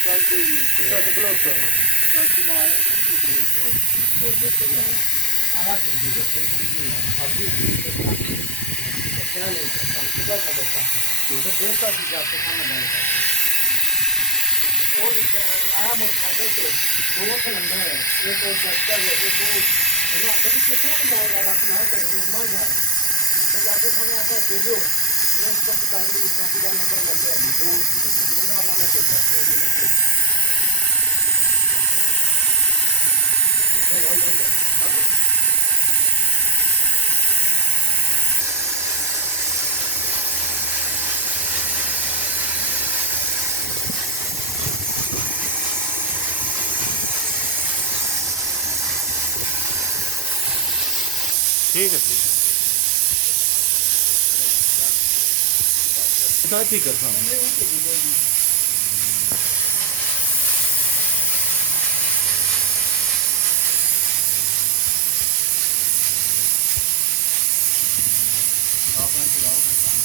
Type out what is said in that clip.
कल कोई कुत्ता टकलो कर कल की आया नहीं तो बच्चे ना आना चाहिए बच्चे कोई नहीं है अभी बच्चा नहीं हम सुबह का बच्चा तो दोस्त आती जाते खाना डालता और आया मोटरसाइकिल तो दो सिलेंडर है एक और बच्चा है एक वो उन्हें कभी कितना नहीं जाएगा रात में आकर लंबा जाए तो जाते सामने आता दे दो मैं स्पष्ट कर ली काफी का नंबर ले लिया नहीं वो मैं हमारा तो बस ठीक है साथ ही करता हूँ आप चलाओ